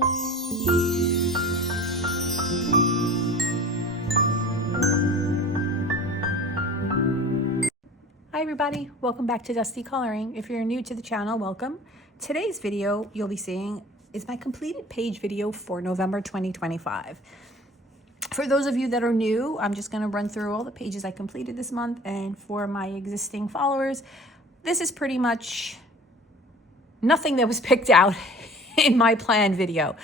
Hi everybody, welcome back to Dusty Coloring. If you're new to the channel, welcome. Today's video you'll be seeing is my completed page video for November 2025. For those of you that are new, I'm just going to run through all the pages I completed this month, and for my existing followers, this is pretty much nothing that was picked out in my planned video.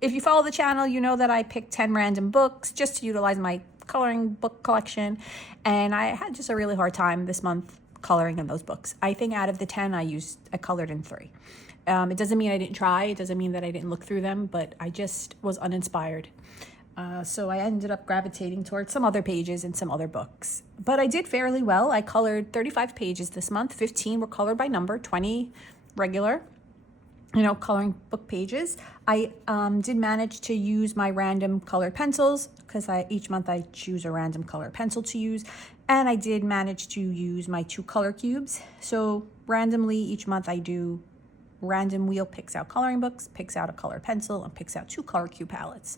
If you follow the channel, you know that I picked 10 random books just to utilize my coloring book collection, and I had just a really hard time this month coloring in those books. I think out of the 10 I colored in 3. It doesn't mean I didn't try, it doesn't mean that I didn't look through them, but I just was uninspired. So I ended up gravitating towards some other pages and some other books. But I did fairly well. I colored 35 pages this month. 15 were colored by number, 20 regular, coloring book pages. I did manage to use my random colored pencils because each month I choose a random color pencil to use. And I did manage to use my 2 color cubes. So randomly each month I do random wheel picks out coloring books, picks out a color pencil, and picks out 2 color cube palettes.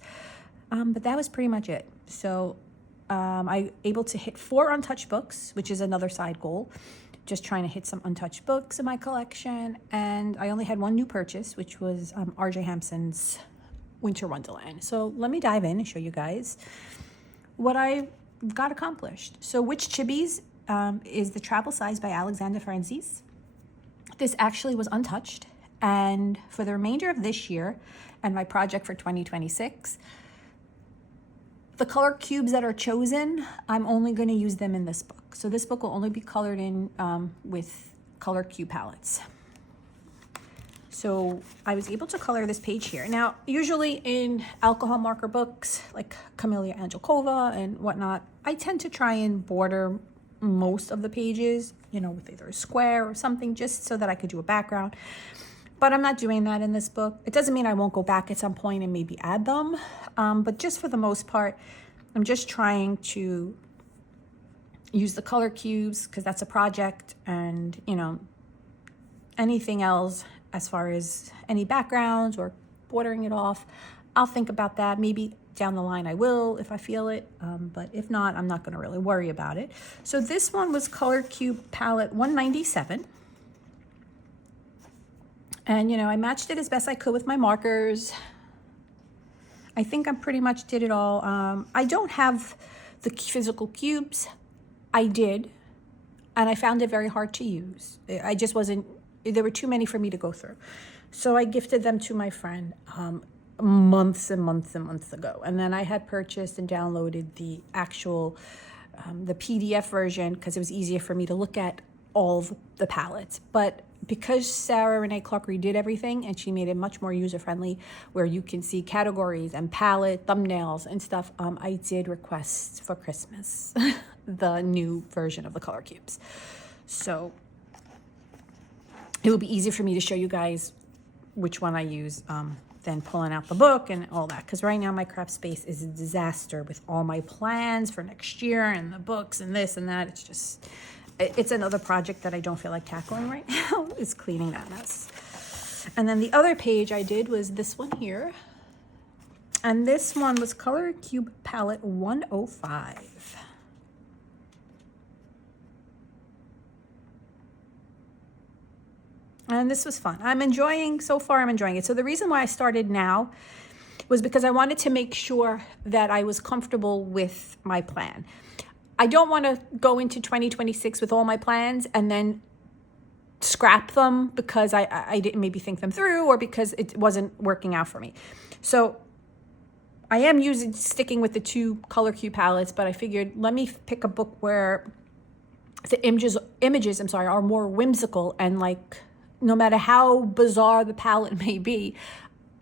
But that was pretty much it. So I able to hit 4 untouched books, which is another side goal. Just trying to hit some untouched books in my collection. And I only had 1 new purchase, which was R.J. Hampson's Winter Wonderland. So let me dive in and show you guys what I got accomplished. So Which Chibis is the travel size by Alexander Francis. This actually was untouched. And for the remainder of this year and my project for 2026, the color cubes that are chosen, I'm only going to use them in this book. So this book will only be colored in with color cube palettes. So I was able to color this page here. Now, usually in alcohol marker books like Camellia Angelkova and whatnot, I tend to try and border most of the pages, with either a square or something, just so that I could do a background. But I'm not doing that in this book. It doesn't mean I won't go back at some point and maybe add them. But just for the most part, I'm just trying to use the color cubes because that's a project. And, anything else as far as any backgrounds or bordering it off, I'll think about that. Maybe down the line I will if I feel it. But if not, I'm not going to really worry about it. So this one was color cube palette 197. And, I matched it as best I could with my markers. I think I pretty much did it all. I don't have the physical cubes. I did. And I found it very hard to use. I just wasn't, there were too many for me to go through. So I gifted them to my friend months and months and months ago. And then I had purchased and downloaded the actual, the PDF version because it was easier for me to look at all of the palettes. But because Sarah Renee Clark redid everything and she made it much more user-friendly where you can see categories and palette, thumbnails and stuff, I did request for Christmas the new version of the color cubes. So it will be easier for me to show you guys which one I use than pulling out the book and all that. Because right now my craft space is a disaster with all my plans for next year and the books and this and that. It's another project that I don't feel like tackling right now, is cleaning that mess. And then the other page I did was this one here. And this one was Color Cube Palette 105. And this was fun. So far I'm enjoying it. So the reason why I started now was because I wanted to make sure that I was comfortable with my plan. I don't want to go into 2026 with all my plans and then scrap them because I didn't maybe think them through or because it wasn't working out for me. So I am sticking with the 2 color cube palettes, but I figured let me pick a book where the images are more whimsical, and like no matter how bizarre the palette may be,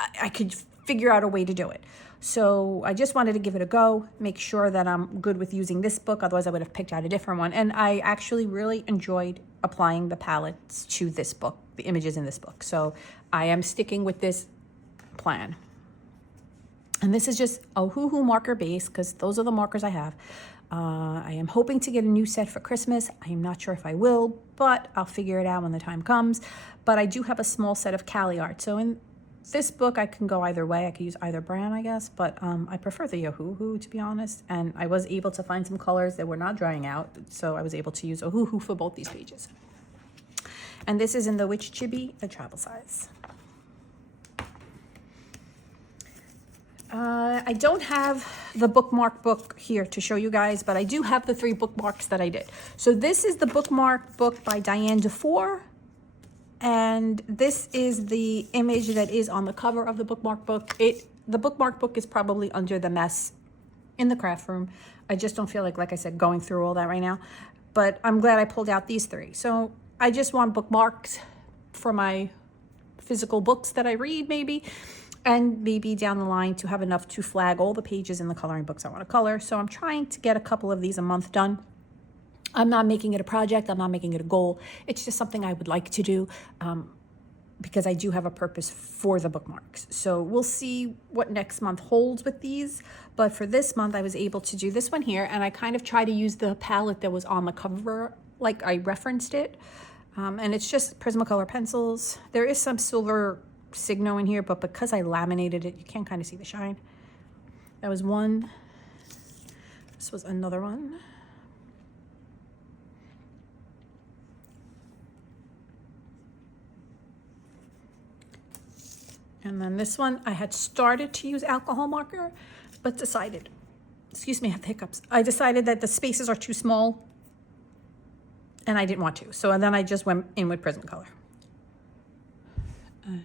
I could figure out a way to do it. So I just wanted to give it a go, make sure that I'm good with using this book. Otherwise I would have picked out a different one. And I actually really enjoyed applying the palettes to this book, the images in this book. So I am sticking with this plan. And this is just a hoo-hoo marker base because those are the markers I have. I am hoping to get a new set for Christmas. I am not sure if I will, but I'll figure it out when the time comes. But I do have a small set of Cali art. So in this book, I can go either way. I could use either brand, I guess, but I prefer the Ohuhu, to be honest. And I was able to find some colors that were not drying out, so I was able to use Ohuhu for both these pages. And this is in the Witch Chibi, a travel size. I don't have the Bookmark book here to show you guys, but I do have the 3 bookmarks that I did. So this is the Bookmark book by Diane DeFore. And this is the image that is on the cover of the Bookmark book. The Bookmark book is probably under the mess in the craft room. I just don't feel like I said, going through all that right now. But I'm glad I pulled out these 3. So I just want bookmarks for my physical books that I read, maybe. And maybe down the line to have enough to flag all the pages in the coloring books I want to color. So I'm trying to get a couple of these a month done. I'm not making it a project. I'm not making it a goal. It's just something I would like to do because I do have a purpose for the bookmarks. So we'll see what next month holds with these. But for this month, I was able to do this one here. And I kind of try to use the palette that was on the cover, like I referenced it. And it's just Prismacolor pencils. There is some silver Signo in here, but because I laminated it, you can't kind of see the shine. That was one. This was another one. And then this one, I had started to use alcohol marker, but decided, excuse me, I have hiccups. I decided that the spaces are too small and I didn't want to. So then I just went in with Prismacolor. And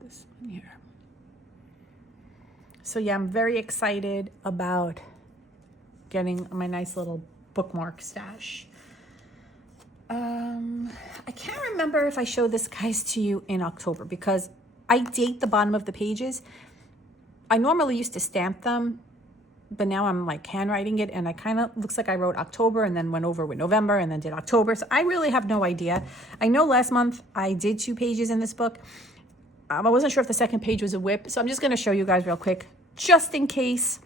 this one here. So yeah, I'm very excited about getting my nice little bookmark stash. I can't remember if I showed this guys to you in October because I date the bottom of the pages. I normally used to stamp them, but now I'm like handwriting it and I kind of looks like I wrote October and then went over with November and then did October. So I really have no idea. I know last month I did 2 pages in this book. I wasn't sure if the second page was a whip. So I'm just going to show you guys real quick, just in case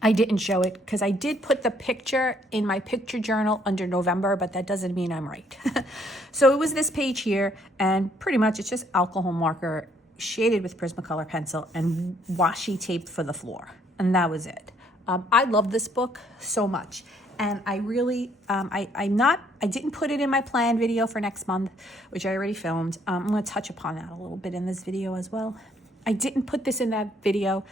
I didn't show it, because I did put the picture in my picture journal under November, but that doesn't mean I'm right. So it was this page here, and pretty much it's just alcohol marker shaded with Prismacolor pencil and washi taped for the floor. And that was it. I love this book so much. And I really, I didn't put it in my planned video for next month, which I already filmed. I'm going to touch upon that a little bit in this video as well. I didn't put this in that video.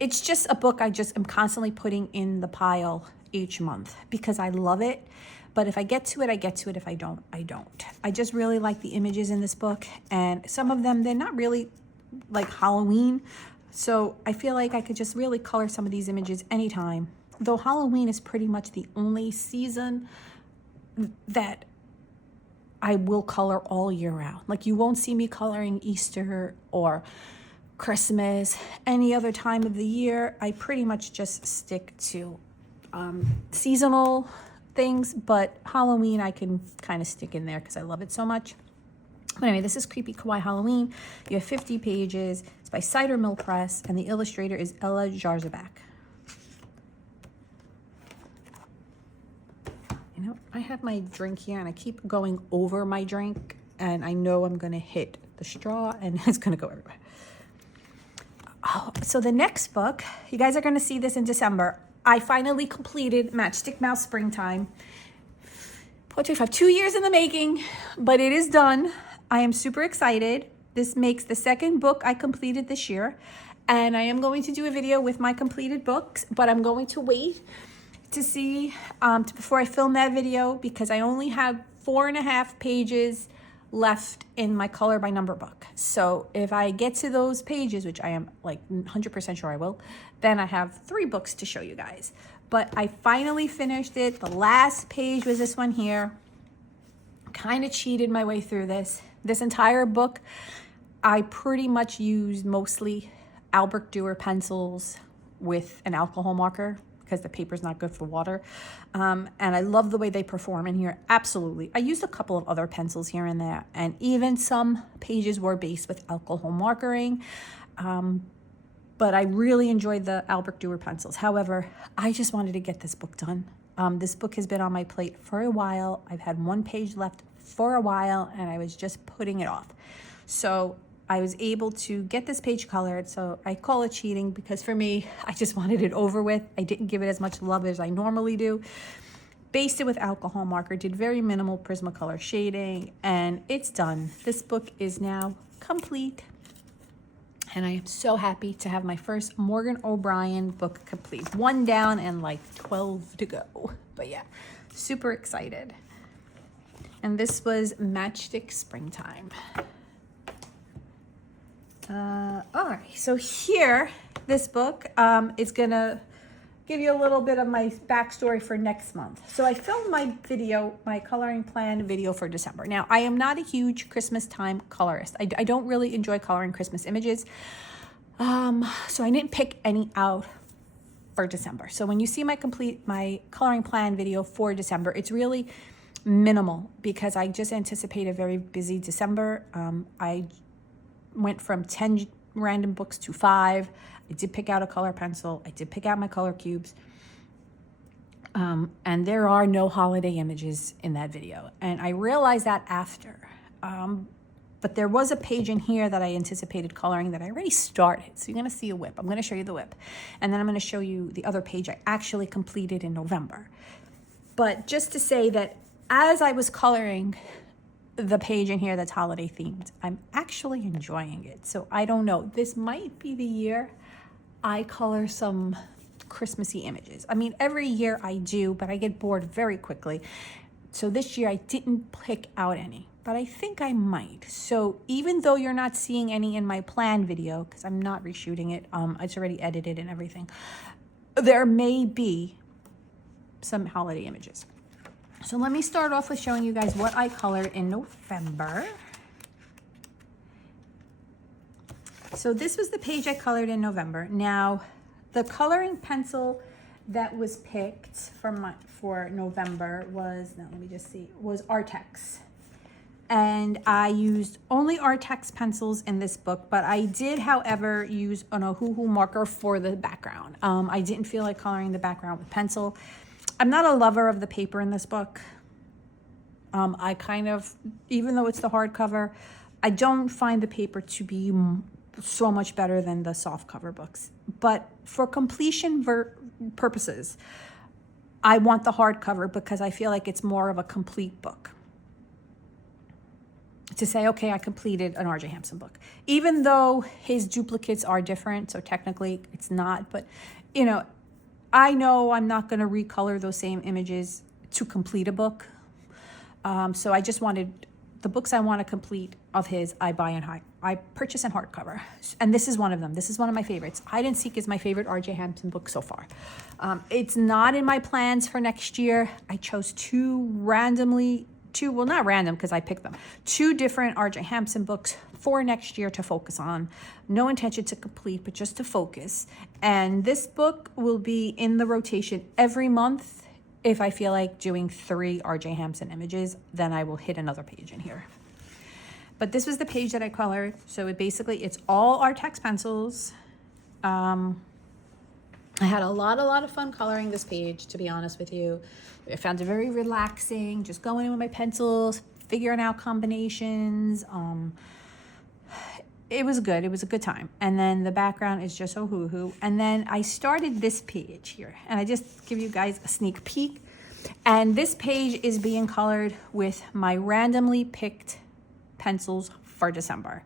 It's just a book I just am constantly putting in the pile each month because I love it. But if I get to it, I get to it. If I don't, I don't. I just really like the images in this book. And some of them, they're not really like Halloween. So I feel like I could just really color some of these images anytime. Though Halloween is pretty much the only season that I will color all year round. Like you won't see me coloring Easter or Christmas, any other time of the year. I pretty much just stick to seasonal things, but Halloween I can kind of stick in there because I love it so much. But anyway, this is Creepy Kawaii Halloween. You have 50 pages. It's by Cider Mill Press, and the illustrator is Ella Jarzabak. You know, I have my drink here, and I keep going over my drink, and I know I'm going to hit the straw, and it's going to go everywhere. Oh, so the next book, you guys are going to see this in December. I finally completed Matchstick Mouse Springtime. 2 years in the making, but it is done. I am super excited. This makes the second book I completed this year, and I am going to do a video with my completed books, but I'm going to wait to see before I film that video because I only have 4.5 pages left in my color by number book. So if I get to those pages, which I am like 100% sure I will, then I have 3 books to show you guys. But I finally finished it. The last page was this one here. Kind of cheated my way through this. This entire book, I pretty much used mostly Albrecht Dürer pencils with an alcohol marker because the paper's not good for water. And I love the way they perform in here. Absolutely. I used a couple of other pencils here and there, and even some pages were based with alcohol markering. But I really enjoyed the Albrecht Dürer pencils. However, I just wanted to get this book done. This book has been on my plate for a while. I've had 1 page left for a while, and I was just putting it off. So I was able to get this page colored, so I call it cheating because for me, I just wanted it over with. I didn't give it as much love as I normally do. Based it with alcohol marker, did very minimal Prismacolor shading, and it's done. This book is now complete, and I am so happy to have my first Morgan O'Brien book complete. 1 down and like 12 to go, but yeah, super excited. And this was Matchstick Springtime. All right, so here, this book is gonna give you a little bit of my backstory for next month. So I filmed my video, my coloring plan video for December. Now, I am not a huge Christmas time colorist. I don't really enjoy coloring Christmas images. So I didn't pick any out for December. So when you see my coloring plan video for December, it's really minimal because I just anticipate a very busy December. I went from 10 random books to 5. I did pick out a color pencil. I did pick out my color cubes. And there are no holiday images in that video. And I realized that after. But there was a page in here that I anticipated coloring that I already started. So you're going to see a whip. I'm going to show you the whip. And then I'm going to show you the other page I actually completed in November. But just to say that as I was coloring the page in here that's holiday themed, I'm actually enjoying it. So I don't know. This might be the year I color some Christmassy images. I mean, every year I do, but I get bored very quickly. So this year I didn't pick out any, but I think I might. So even though you're not seeing any in my plan video, because I'm not reshooting it, it's already edited and everything, there may be some holiday images. So let me start off with showing you guys what I colored in November. So this was the page I colored in November. Now, the coloring pencil that was picked for November was, now let me just see, was Artex. And I used only Artex pencils in this book, but I did, however, use an Ohuhu marker for the background. I didn't feel like coloring the background with pencil. I'm not a lover of the paper in this book. I kind of, even though it's the hardcover, I don't find the paper to be so much better than the soft cover books. But for completion purposes, I want the hardcover because I feel like it's more of a complete book. To say, okay, I completed an R.J. Hampson book. Even though his duplicates are different, so technically it's not, but you know I'm not going to recolor those same images to complete a book. So I just wanted, the books I want to complete of his, I purchase in hardcover. And this is one of them. This is one of my favorites. Hide and Seek is my favorite R.J. Hampson book so far. It's not in my plans for next year. I chose well, not random because I picked them, 2 different R.J. Hampson books for next year to focus on. No intention to complete, but just to focus. And this book will be in the rotation every month. If I feel like doing 3 R.J. Hampson images, then I will hit another page in here. But this was the page that I colored. So it's all Artex pencils. I had a lot of fun coloring this page, to be honest with you. I found it very relaxing, just going in with my pencils, figuring out combinations. It was good. It was a good time. And then the background is just Ohuhu. And then I started this page here. And I just give you guys a sneak peek. And this page is being colored with my randomly picked pencils for December,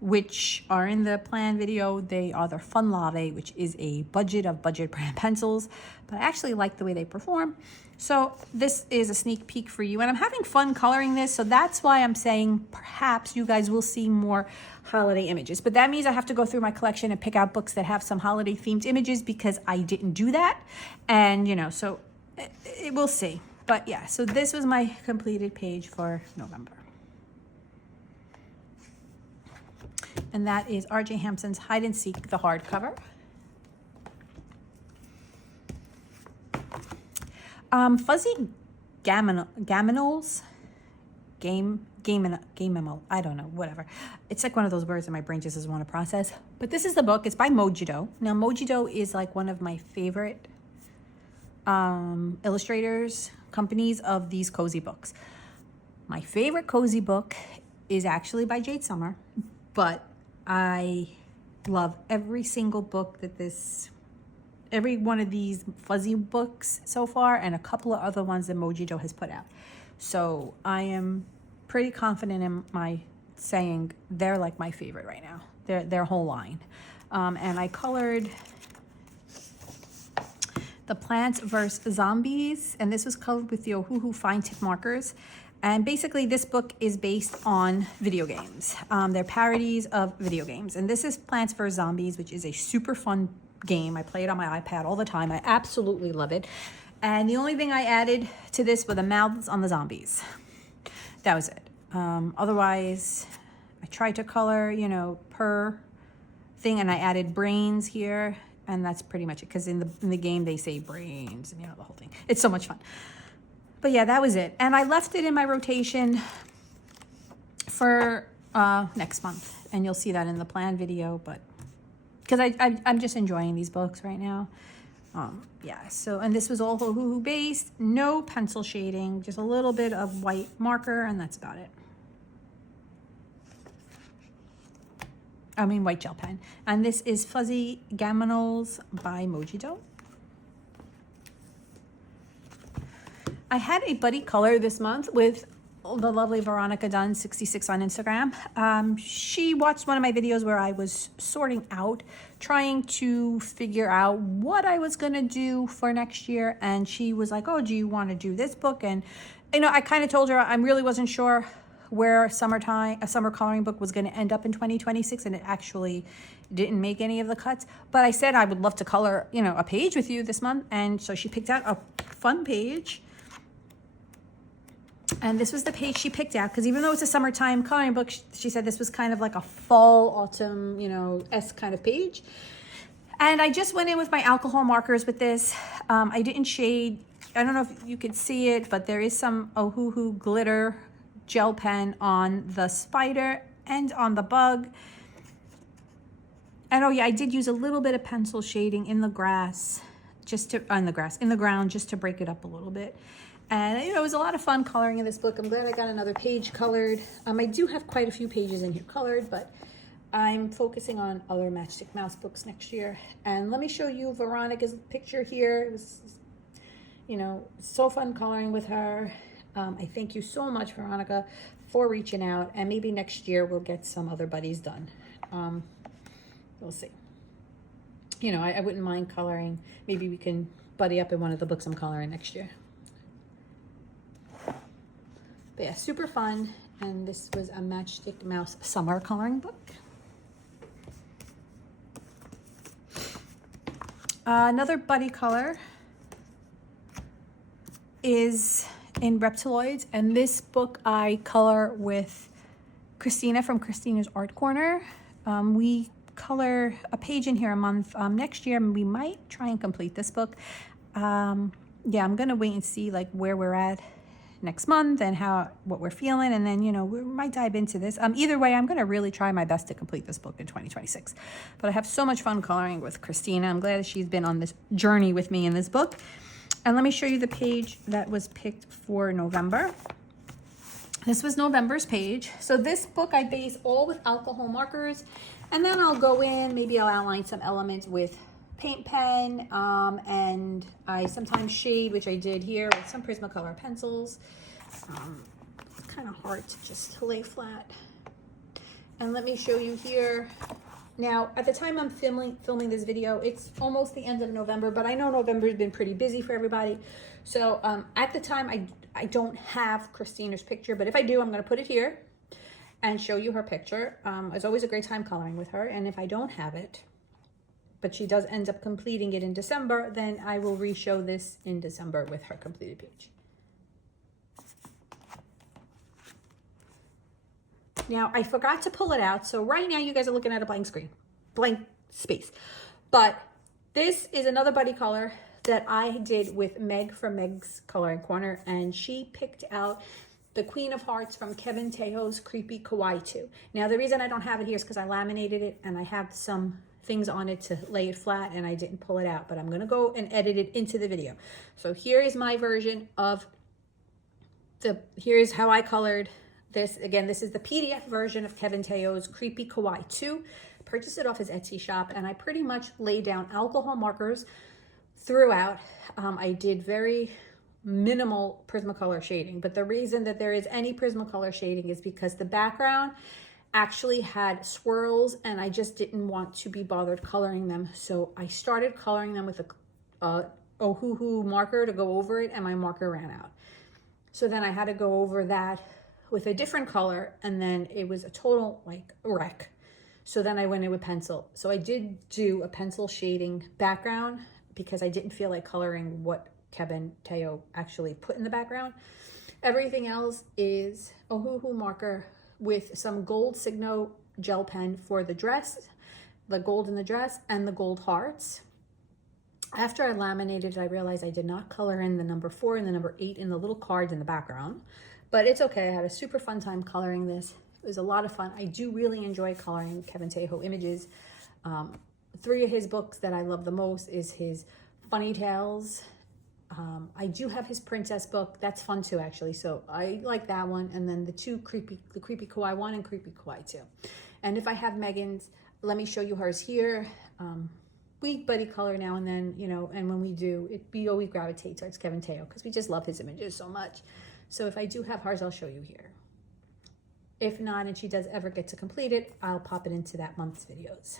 which are in the plan video. They are the Fun Lave, which is a budget brand pencils. But I actually like the way they perform. So this is a sneak peek for you. And I'm having fun coloring this. So that's why I'm saying perhaps you guys will see more holiday images. But that means I have to go through my collection and pick out books that have some holiday themed images because I didn't do that. And, so we'll see. But yeah, so this was my completed page for November. And that is R.J. Hampson's Hide and Seek, the hardcover. Fuzzy Gaminols, Gaminols, I don't know, whatever. It's like one of those words that my brain just doesn't want to process. But this is the book. It's by Mojido. Now, Mojido is like one of my favorite illustrators, companies of these cozy books. My favorite cozy book is actually by Jade Summer, but I love every single book that every one of these fuzzy books so far, and a couple of other ones that Mojito has put out. So I am pretty confident in my saying they're like my favorite right now. Their whole line. And I colored the Plants vs. Zombies, and this was colored with the Ohuhu fine tip markers. And basically this book is based on video games. They're parodies of video games. And this is Plants vs. Zombies, which is a super fun game. I play it on my iPad all the time. I absolutely love it. And the only thing I added to this were the mouths on the zombies. That was it. Otherwise, I tried to color, you know, per thing, and I added brains here, and that's pretty much it, because in the game they say brains, and you know, the whole thing. It's so much fun. But yeah, that was it. And I left it in my rotation for next month, and you'll see that in the plan video, but because I'm just enjoying these books right now. Yeah, so, and this was all Ohuhu based, no pencil shading, just a little bit of white marker, and that's about it. I mean white gel pen. And this is Fuzzy Gaminols by Mojito. I had a buddy color this month with the lovely Veronica Dunn 66 on Instagram. She watched one of my videos where I was sorting out, trying to figure out what I was gonna do for next year. And she was like, oh, do you wanna do this book? And you know, I kind of told her I really wasn't sure where a summer coloring book was gonna end up in 2026, and it actually didn't make any of the cuts. But I said I would love to color, you know, a page with you this month. And so she picked out a fun page. And this was the page she picked out, because even though it's a summertime coloring book, she said this was kind of like a fall, autumn, you know, S kind of page. And I just went in with my alcohol markers with this. I didn't shade. I don't know if you could see it, but there is some Ohuhu glitter gel pen on the spider and on the bug. And oh yeah, I did use a little bit of pencil shading in the grass, in the ground, just to break it up a little bit. And you know, it was a lot of fun coloring in this book. I'm glad I got another page colored. I do have quite a few pages in here colored, but I'm focusing on other Matchstick Mouse books next year. And let me show you Veronica's picture here. It was, you know, so fun coloring with her. I thank you so much, Veronica, for reaching out. And maybe next year we'll get some other buddies done. We'll see. You know, I wouldn't mind coloring. Maybe we can buddy up in one of the books I'm coloring next year. But yeah, super fun. And this was a Matchstick Mouse summer coloring book. Another buddy color is in Reptaloids, and this book I color with Christina from Christina's Art Corner. We color a page in here a month. Next year we might try and complete this book. Yeah, I'm gonna wait and see like where we're at next month and what we're feeling, and then, you know, we might dive into this. Either way, I'm going to really try my best to complete this book in 2026. But I have so much fun coloring with Christina. I'm glad she's been on this journey with me in this book. And let me show you the page that was picked for November. This was November's page. So this book I base all with alcohol markers, and then I'll go in, maybe I'll outline some elements with paint pen, and I sometimes shade, which I did here, with some Prismacolor pencils. It's kind of hard to just lay flat. And let me show you here. Now, at the time I'm filming this video, it's almost the end of November, but I know November's been pretty busy for everybody. So at the time, I don't have Christina's picture, but if I do, I'm going to put it here and show you her picture. It's always a great time coloring with her, and if I don't have it, but she does end up completing it in December, then I will re-show this in December with her completed page. Now, I forgot to pull it out, so right now you guys are looking at a blank screen, blank space. But this is another buddy color that I did with Meg from Meg's Coloring Corner, and she picked out the Queen of Hearts from Kevin Tejo's Creepy Kawaii 2. Now, the reason I don't have it here is because I laminated it, and I have some things on it to lay it flat, and I didn't pull it out, but I'm gonna go and edit it into the video. So here is my version of here's how I colored This is the PDF version of Kevin Teo's Creepy Kawaii 2. Purchased it off his Etsy shop, and I pretty much laid down alcohol markers throughout. I did very minimal Prismacolor shading, but the reason that there is any Prismacolor shading is because the background actually had swirls and I just didn't want to be bothered coloring them. So I started coloring them with a Ohuhu marker to go over it, and my marker ran out. So then I had to go over that with a different color, and then it was a total like wreck. So then I went in with pencil. So I did do a pencil shading background because I didn't feel like coloring what Kevin Teo actually put in the background. Everything else is Ohuhu marker with some gold Signo gel pen for the dress, the gold in the dress, and the gold hearts. After I laminated it, I realized I did not color in the number 4 and the number 8 in the little cards in the background. But it's okay. I had a super fun time coloring this. It was a lot of fun. I do really enjoy coloring Kevin Tejo images. 3 of his books that I love the most is his Funny Tales. I do have his Princess book. That's fun too, actually. So I like that one. And then the Creepy Kawaii 1 and Creepy Kawaii 2. And if I have Megan's, let me show you hers here. We buddy color now and then, you know, and when we do, we always gravitate towards Kevin Tejo because we just love his images so much. So if I do have hers, I'll show you here. If not, and she does ever get to complete it, I'll pop it into that month's videos.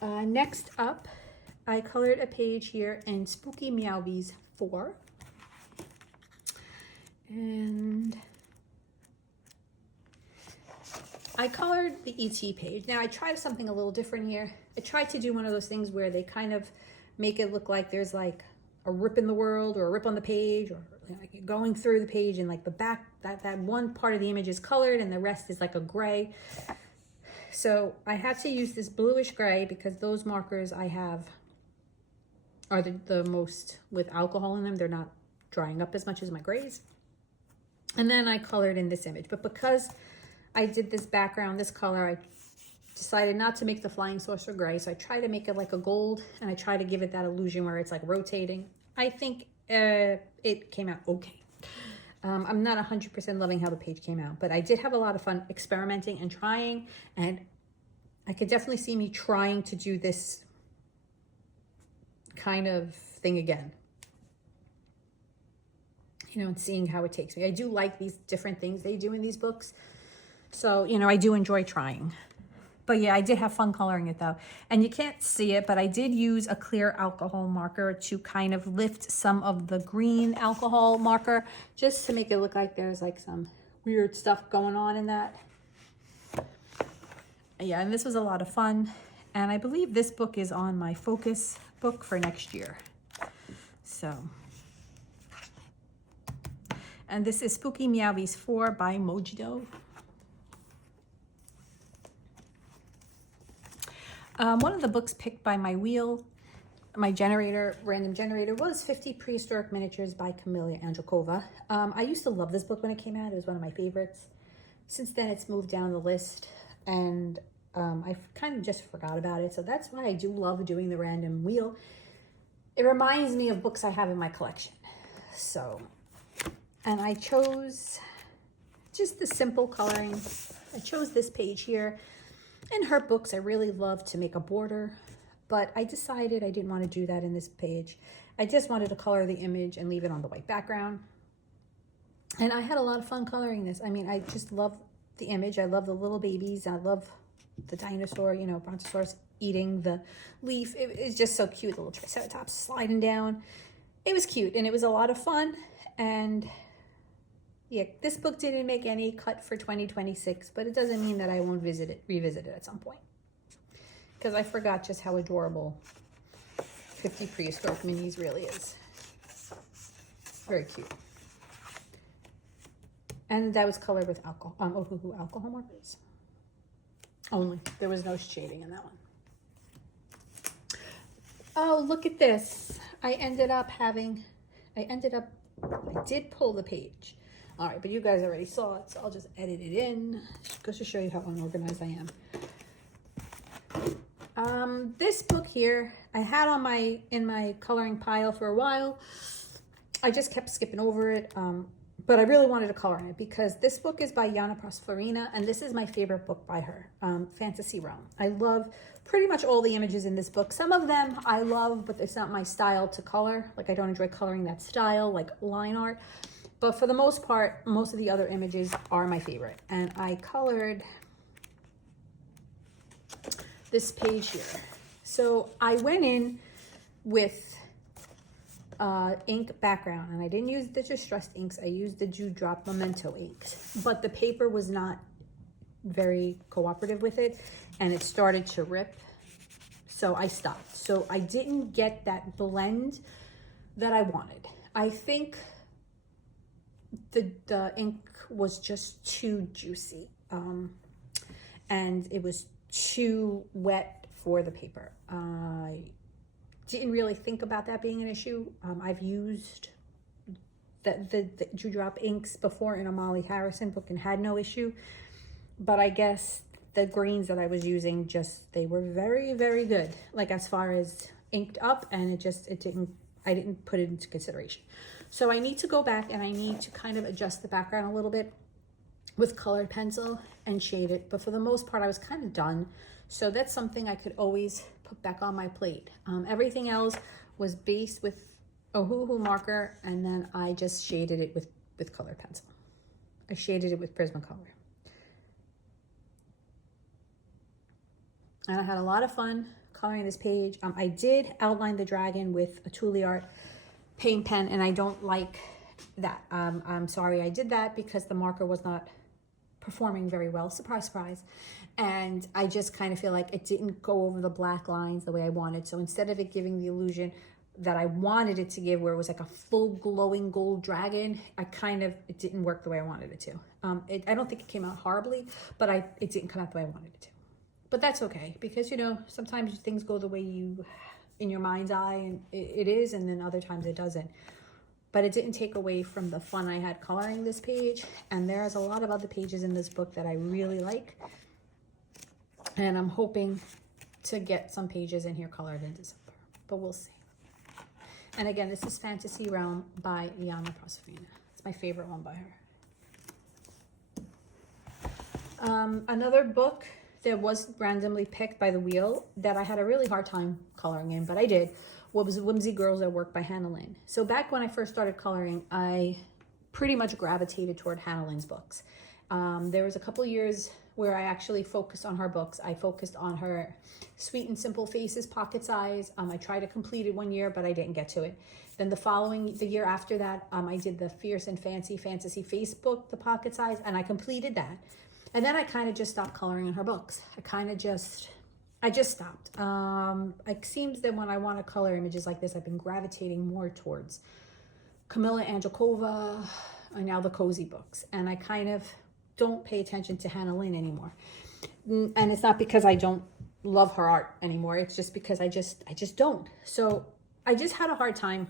Next up, I colored a page here in Spooky Meowvies 4. And I colored the ET page. Now I tried something a little different here. I tried to do one of those things where they kind of make it look like there's like a rip in the world or a rip on the page, or like you're going through the page and like the back, that one part of the image is colored and the rest is like a gray. So I had to use this bluish gray because those markers I have are the most with alcohol in them. They're not drying up as much as my grays. And then I colored in this image. But because I did this background, this color, I decided not to make the flying saucer gray. So I tried to make it like a gold, and I try to give it that illusion where it's like rotating. I think it came out okay. I'm not 100% loving how the page came out, but I did have a lot of fun experimenting and trying, and I could definitely see me trying to do this kind of thing again, you know, and seeing how it takes me. I do like these different things they do in these books, so, you know, I do enjoy trying. But yeah, I did have fun coloring it though. And you can't see it, but I did use a clear alcohol marker to kind of lift some of the green alcohol marker, just to make it look like there's like some weird stuff going on in that. Yeah, and this was a lot of fun. And I believe this book is on my focus book for next year. So, and this is Spooky Meowvies 4 by Mojido. One of the books picked by my wheel, my generator, random generator, was 50 Prehistoric Miniatures by Camilla Andrzejkova. I used to love this book when it came out. It was one of my favorites. Since then, it's moved down the list, and I kind of just forgot about it. So that's why I do love doing the random wheel. It reminds me of books I have in my collection. So, and I chose just the simple coloring. I chose this page here. In her books, I really love to make a border, but I decided I didn't want to do that in this page. I just wanted to color the image and leave it on the white background. And I had a lot of fun coloring this. I mean, I just love the image. I love the little babies. I love the dinosaur, you know, brontosaurus eating the leaf. It's just so cute. The little triceratops sliding down. It was cute, and it was a lot of fun. And yeah, this book didn't make any cut for 2026, but it doesn't mean that I won't revisit it at some point. Because I forgot just how adorable 50 Prehistoric Minis really is. Very cute. And that was colored with alcohol, Ohuhu alcohol markers. Only. There was no shading in that one. Oh, look at this. I did pull the page. All right, but you guys already saw it, so I'll just edit it in. Just goes to show you how unorganized I am. This book here, I had in my coloring pile for a while. I just kept skipping over it. but I really wanted to color in it because this book is by Yana Prosperina, and this is my favorite book by her, Fantasy Realm. I love pretty much all the images in this book. Some of them I love, but it's not my style to color. Like, I don't enjoy coloring that style, like line art. But for the most part, most of the other images are my favorite. And I colored this page here. So I went in with ink background, and I didn't use the distressed inks. I used the Dewdrop Memento inks, but the paper was not very cooperative with it, and it started to rip, so I stopped. So I didn't get that blend that I wanted. I think the ink was just too juicy, and it was too wet for the paper. I didn't really think about that being an issue. I've used the Dewdrop inks before in a Molly Harrison book and had no issue, but I guess the greens that I was using, they were very, very good, like as far as inked up, and I didn't put it into consideration. So I need to go back and I need to kind of adjust the background a little bit with colored pencil and shade it, but for the most part I was kind of done. So that's something I could always put back on my plate. Everything else was based with a Hoo-Hoo marker, and then I just shaded it with colored pencil. I shaded it with Prismacolor. And I had a lot of fun coloring this page. I did outline the dragon with a Tule Art paint pen, and I don't like that. I'm sorry I did that because the marker was not performing very well. Surprise, surprise. And I just kind of feel like it didn't go over the black lines the way I wanted. So instead of it giving the illusion that I wanted it to give, where it was like a full glowing gold dragon, it didn't work the way I wanted it to. I don't think it came out horribly, but it didn't come out the way I wanted it to. But that's okay, because, you know, sometimes things go the way you, in your mind's eye, and it is, and then other times it doesn't. But it didn't take away from the fun I had coloring this page. And there's a lot of other pages in this book that I really like. And I'm hoping to get some pages in here colored in December, but we'll see. And again, this is Fantasy Realm by Yana Prosperina. It's my favorite one by her. Another book that was randomly picked by the wheel that I had a really hard time coloring in, but I did, was Whimsy Girls at Work by Hannah Lynn. So back when I first started coloring, I pretty much gravitated toward Hannah Lynn's books. There was a couple years where I actually focused on her books. I focused on her Sweet and Simple Faces pocket size. I tried to complete it one year, but I didn't get to it. Then the year after that, I did the Fierce and Fancy Face book, the pocket size, and I completed that. And then I kind of just stopped coloring in her books. I just stopped. It seems that when I want to color images like this, I've been gravitating more towards Camilla Angelkova and now the cozy books. And I kind of don't pay attention to Hannah Lynn anymore. And it's not because I don't love her art anymore. It's just because I just don't. So I just had a hard time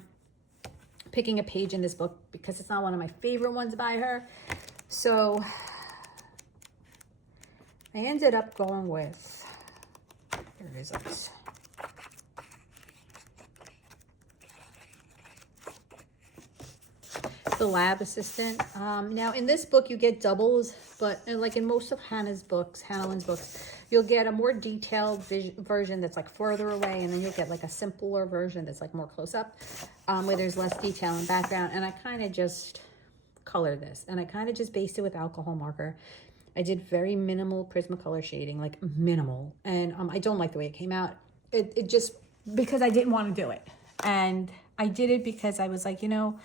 picking a page in this book because it's not one of my favorite ones by her. So I ended up going with, here it is. The Lab Assistant. Now in this book you get doubles, but like in most of Hannah Lynn's books, you'll get a more detailed version that's like further away, and then you'll get like a simpler version that's like more close up, where there's less detail and background. And I kind of just colored this, and I kind of just based it with alcohol marker. I did very minimal Prismacolor shading, like minimal, and I don't like the way it came out. It just, because I didn't want to do it, and I did it because I was like, you know,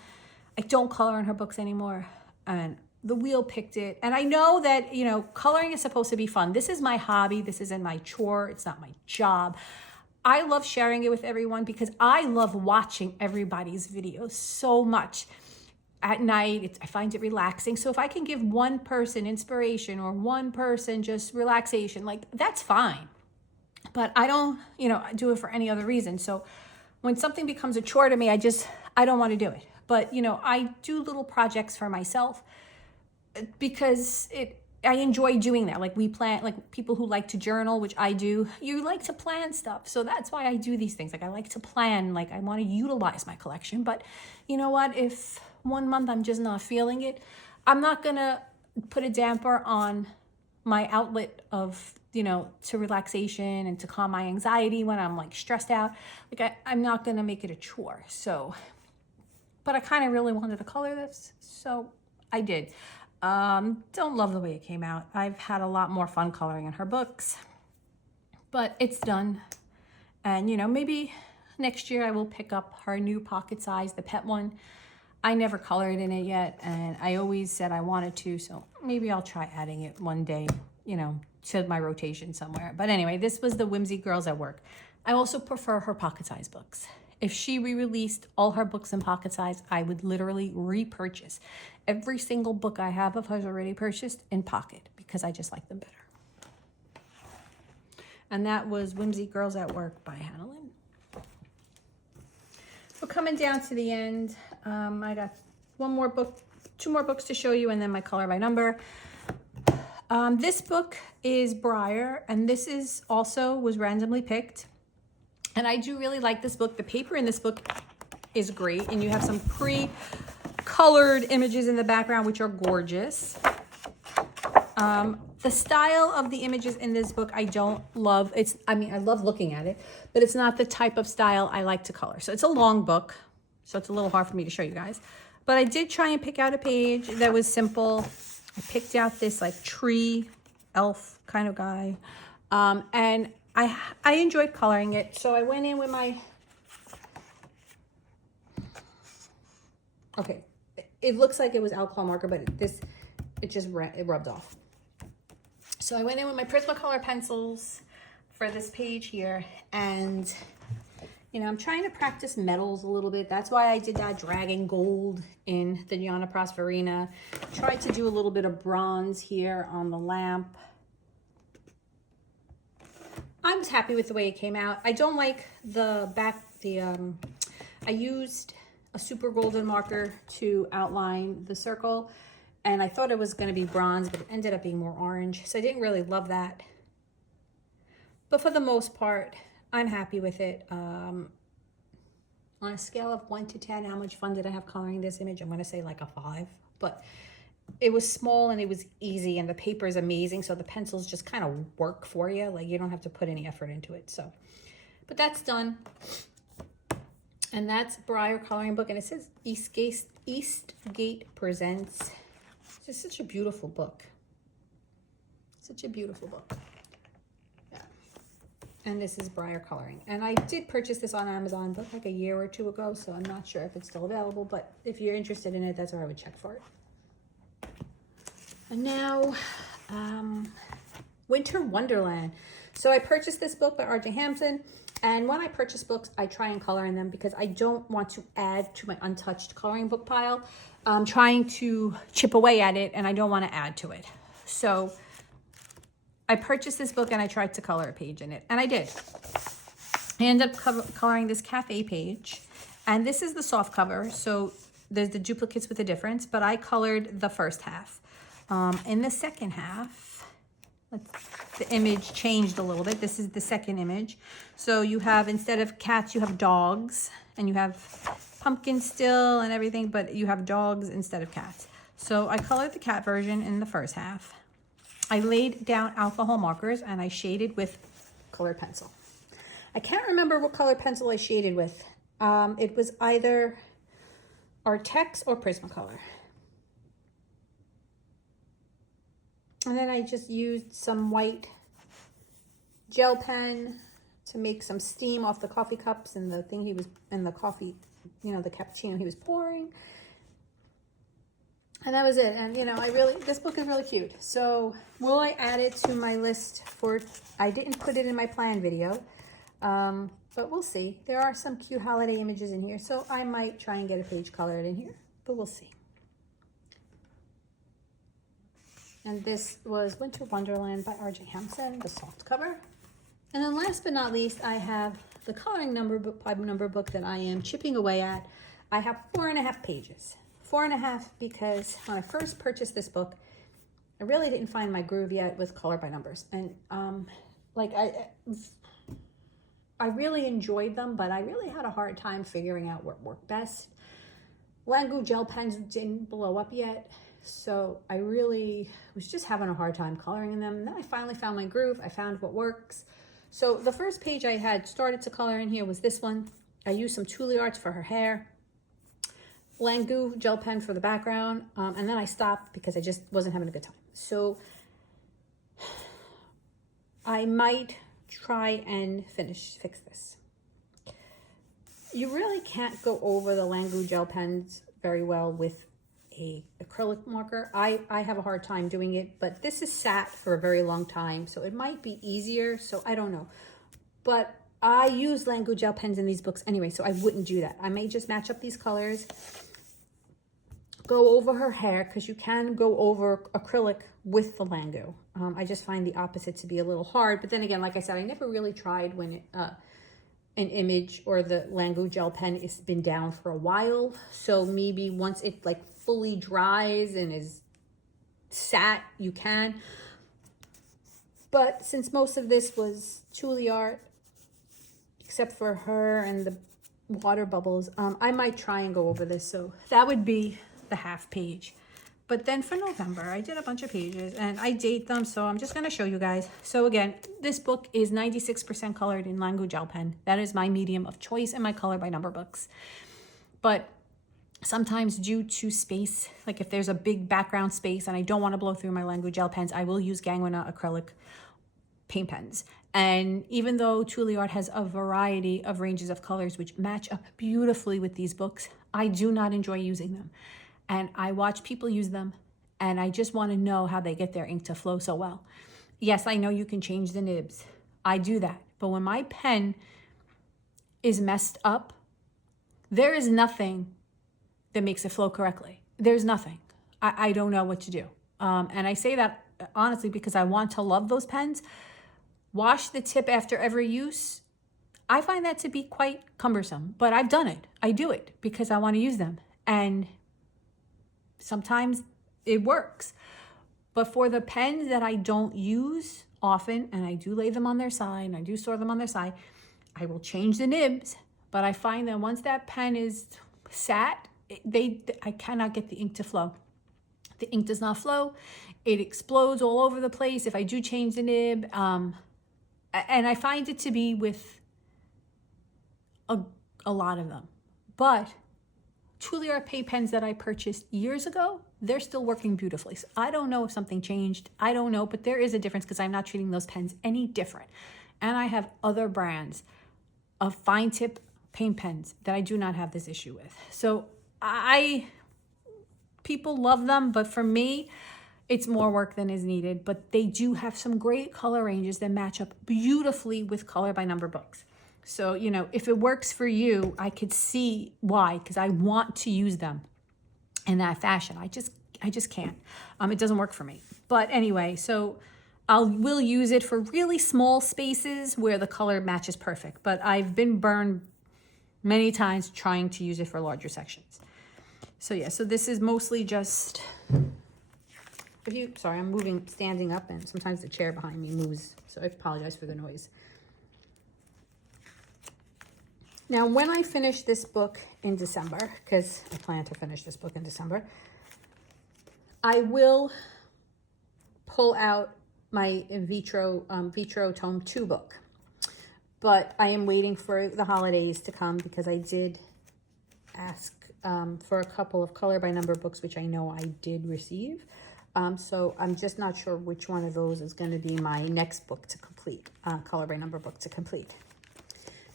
I don't color in her books anymore, and the wheel picked it. And I know that, you know, coloring is supposed to be fun. This is my hobby. This isn't my chore. It's not my job. I love sharing it with everyone because I love watching everybody's videos so much. At night, I find it relaxing. So if I can give one person inspiration or one person just relaxation, like that's fine. But I don't, you know, do it for any other reason. So when something becomes a chore to me, I don't want to do it. But, you know, I do little projects for myself because I enjoy doing that. Like we plan, like people who like to journal, which I do, you like to plan stuff. So that's why I do these things. Like I like to plan, like I want to utilize my collection. But you know what, if one month I'm just not feeling it, I'm not gonna put a damper on my outlet of, you know, to relaxation and to calm my anxiety when I'm like stressed out. Like I'm not gonna make it a chore. So, but I kind of really wanted to color this, so I did. Don't love the way it came out. I've had a lot more fun coloring in her books, but it's done. And you know, maybe next year I will pick up her new pocket size, the pet one. I never colored in it yet, and I always said I wanted to, so maybe I'll try adding it one day, you know, to my rotation somewhere. But anyway, this was the Whimsy Girls at Work. I also prefer her pocket size books. If she re-released all her books in pocket size, I would literally repurchase. Every single book I have of hers already purchased in pocket because I just like them better. And that was Whimsy Girls at Work by Hannah Lynn. So coming down to the end, I got one more book, two more books to show you, and then my color by number. This book is Brier, and this is also was randomly picked. And I do really like this book. The paper in this book is great, and you have some pre-colored images in the background, which are gorgeous. The style of the images in this book I don't love. I mean, I love looking at it, but it's not the type of style I like to color. So it's a long book, so it's a little hard for me to show you guys. But I did try and pick out a page that was simple. I picked out this like tree elf kind of guy, and I enjoyed coloring it. So I went in with my, okay, it looks like it was alcohol marker, but it rubbed off. So I went in with my Prismacolor pencils for this page here, and you know, I'm trying to practice metals a little bit. That's why I did that dragon gold in the Gianna Prosperina. Tried to do a little bit of bronze here on the lamp. I was happy with the way it came out. I don't like the back, I used a super golden marker to outline the circle, and I thought it was going to be bronze, but it ended up being more orange. So I didn't really love that. But for the most part, I'm happy with it. On a scale of 1 to 10, how much fun did I have coloring this image? I'm going to say like a 5, but it was small and it was easy, and the paper is amazing. So the pencils just kind of work for you. Like you don't have to put any effort into it. So, but that's done. And that's Brier coloring book. And it says Eastgate Presents. It's just such a beautiful book. Such a beautiful book. Yeah. And this is Brier coloring. And I did purchase this on Amazon, but like a year or two ago. So I'm not sure if it's still available, but if you're interested in it, that's where I would check for it. And now, Winter Wonderland. So I purchased this book by R.J. Hampson, and when I purchase books, I try and color in them because I don't want to add to my untouched coloring book pile. I'm trying to chip away at it, and I don't want to add to it. So I purchased this book, and I tried to color a page in it, and I did. I ended up coloring this cafe page, and this is the soft cover, so there's the duplicates with a difference, but I colored the first half. In the second half, the image changed a little bit. This is the second image. So you have, instead of cats, you have dogs, and you have pumpkins still and everything, but you have dogs instead of cats. So I colored the cat version in the first half. I laid down alcohol markers and I shaded with colored pencil. I can't remember what colored pencil I shaded with. It was either Artex or Prismacolor. And then I just used some white gel pen to make some steam off the coffee cups and the thing the coffee, you know, the cappuccino he was pouring. And that was it. And, you know, this book is really cute. So will I add it to my list I didn't put it in my plan video, but we'll see. There are some cute holiday images in here. So I might try and get a page colored in here, but we'll see. And this was Winter Wonderland by R.J. Hampson, the soft cover. And then last but not least, I have the coloring number book that I am chipping away at. I have 4.5 pages. 4.5 because when I first purchased this book, I really didn't find my groove yet with color by numbers. And I really enjoyed them, but I really had a hard time figuring out what worked best. Langu gel pens didn't blow up yet, so I really was just having a hard time coloring in them. And then I finally found my groove. I found what works. So the first page I had started to color in here was this one. I used some Tule Arts for her hair, Langu gel pen for the background, and then I stopped because I just wasn't having a good time. So I might try and fix this. You really can't go over the Langu gel pens very well with a acrylic marker. I have a hard time doing it, but this is sat for a very long time, so it might be easier, so I don't know. But I use Langu gel pens in these books anyway, so I wouldn't do that. I may just match up these colors, go over her hair, because you can go over acrylic with the Langu. I just find the opposite to be a little hard, but then again, like I said, I never really tried when it, an image or the Langu gel pen has been down for a while. So maybe once it like fully dries and is sat, you can. But since most of this was Tule art, except for her and the water bubbles, I might try and go over this. So that would be the half page. But then for November, I did a bunch of pages and I date them. So I'm just going to show you guys. So again, this book is 96% colored in Langu gel pen. That is my medium of choice in my color by number books. But sometimes due to space, like if there's a big background space and I don't want to blow through my Langu gel pens, I will use Gangwena acrylic paint pens. And even though Tule Art has a variety of ranges of colors which match up beautifully with these books, I do not enjoy using them. And I watch people use them, and I just want to know how they get their ink to flow so well. Yes, I know you can change the nibs. I do that. But when my pen is messed up, there is nothing that makes it flow correctly. There's nothing. I don't know what to do. And I say that honestly because I want to love those pens. Wash the tip after every use. I find that to be quite cumbersome, but I've done it. I do it because I want to use them. And sometimes it works. But for the pens that I don't use often, and I do lay them on their side, and I do store them on their side, I will change the nibs. But I find that once that pen is sat, I cannot get the ink to flow. The ink does not flow. It explodes all over the place if I do change the nib. And I find it to be with a lot of them. But Tule Art paint pens that I purchased years ago, they're still working beautifully. So I don't know if something changed. I don't know, but there is a difference because I'm not treating those pens any different. And I have other brands of fine tip paint pens that I do not have this issue with. So people love them, but for me, it's more work than is needed. But they do have some great color ranges that match up beautifully with color by number books. So, you know, if it works for you, I could see why, because I want to use them in that fashion. I just can't. It doesn't work for me. But anyway, so will use it for really small spaces where the color matches perfect. But I've been burned many times trying to use it for larger sections. So yeah, so this is mostly just, sorry, I'm standing up, and sometimes the chair behind me moves. So I apologize for the noise. Now, when I finish this book in December, because I plan to finish this book in December, I will pull out my Vitro Tome 2 book. But I am waiting for the holidays to come because I did ask for a couple of color by number books, which I know I did receive. So I'm just not sure which one of those is going to be my next book to complete, color by number book to complete.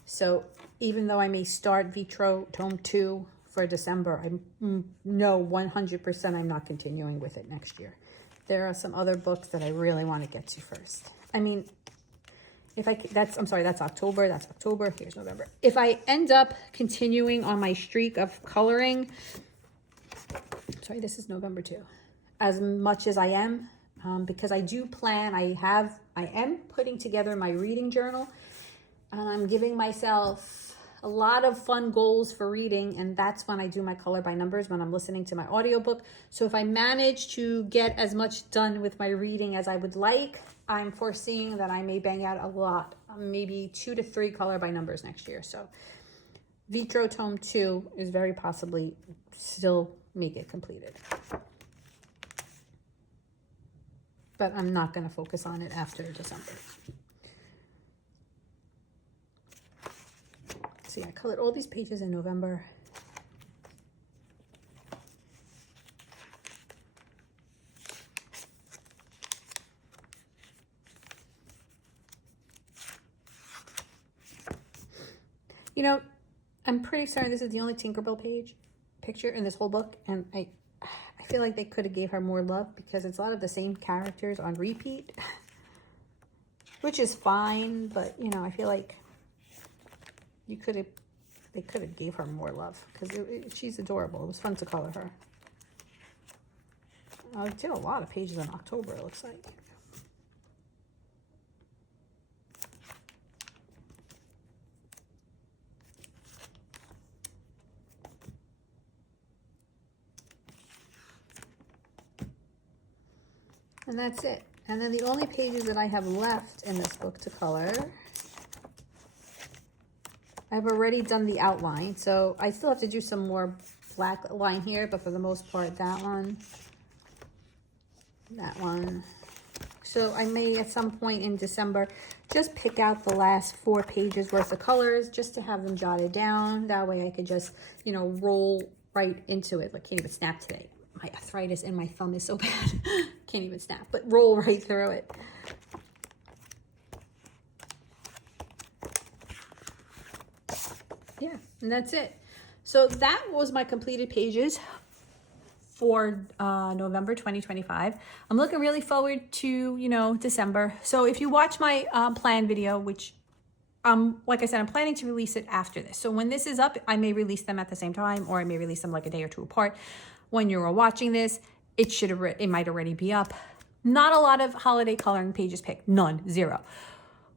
So even though I may start Vitro Tome 2 for December, I know 100% I'm not continuing with it next year. There are some other books that I really want to get to first. I mean, that's October, here's November. If I end up continuing on my streak of coloring, sorry, this is November too, as much as I am, because I do plan, I am putting together my reading journal, and I'm giving myself a lot of fun goals for reading, and that's when I do my color by numbers, when I'm listening to my audiobook. So if I manage to get as much done with my reading as I would like, I'm foreseeing that I may bang out a lot, maybe 2 to 3 color by numbers next year. So Vitro Tome 2 is very possibly still may get completed. But I'm not going to focus on it after December. See, I colored all these pages in November. You know, I'm pretty certain this is the only Tinkerbell picture in this whole book, and I feel like they could have gave her more love because it's a lot of the same characters on repeat, which is fine, but you know, I feel like they could have gave her more love because she's adorable. It was fun to color her. I did a lot of pages in October, it looks like. And that's it. And then the only pages that I have left in this book to color, I've already done the outline. So I still have to do some more black line here, but for the most part, that one. So I may at some point in December just pick out the last 4 pages worth of colors just to have them jotted down. That way I could just, you know, roll right into it. Like, can't even snap today. My arthritis in my thumb is so bad. Can't even snap, but roll right through it. Yeah, and that's it. So that was my completed pages for November 2025. I'm looking really forward to, you know, December. So if you watch my plan video, which like I said, I'm planning to release it after this. So when this is up, I may release them at the same time, or I may release them like a day or 2 apart. When you're watching this, it might already be up. Not a lot of holiday coloring pages picked, none, 0,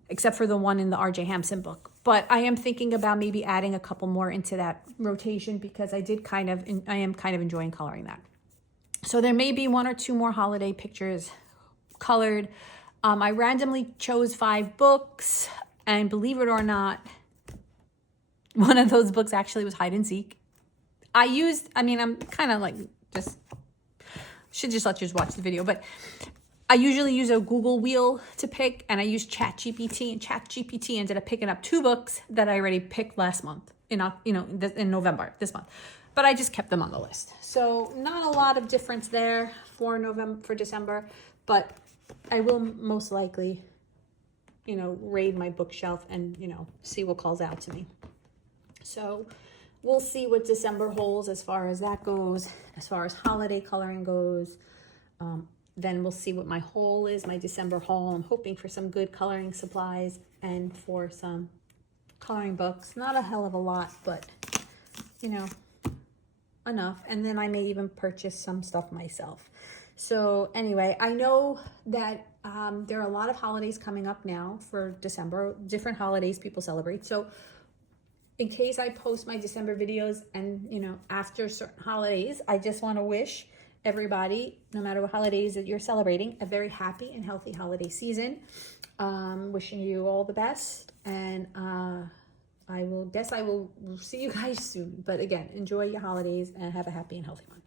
except for the one in the RJ Hampson book. But I am thinking about maybe adding a couple more into that rotation because I am kind of enjoying coloring that. So there may be 1 or 2 more holiday pictures colored. I randomly chose 5 books, and believe it or not, one of those books actually was Hide and Seek. I'm kind of like, should just let you watch the video, but I usually use a Google wheel to pick, and I use ChatGPT, and ChatGPT ended up picking up 2 books that I already picked last month, in November, this month, but I just kept them on the list. So not a lot of difference there for December, but I will most likely, you know, raid my bookshelf and, you know, see what calls out to me. So we'll see what December holds as far as that goes, as far as holiday coloring goes. Then we'll see what my haul is, my December haul. I'm hoping for some good coloring supplies and for some coloring books. Not a hell of a lot, but, you know, enough. And then I may even purchase some stuff myself. So anyway, I know that there are a lot of holidays coming up now for December, different holidays people celebrate. So in case I post my December videos and, you know, after certain holidays, I just want to wish everybody, no matter what holidays that you're celebrating, a very happy and healthy holiday season. Wishing you all the best, and I will see you guys soon. But again, enjoy your holidays and have a happy and healthy one.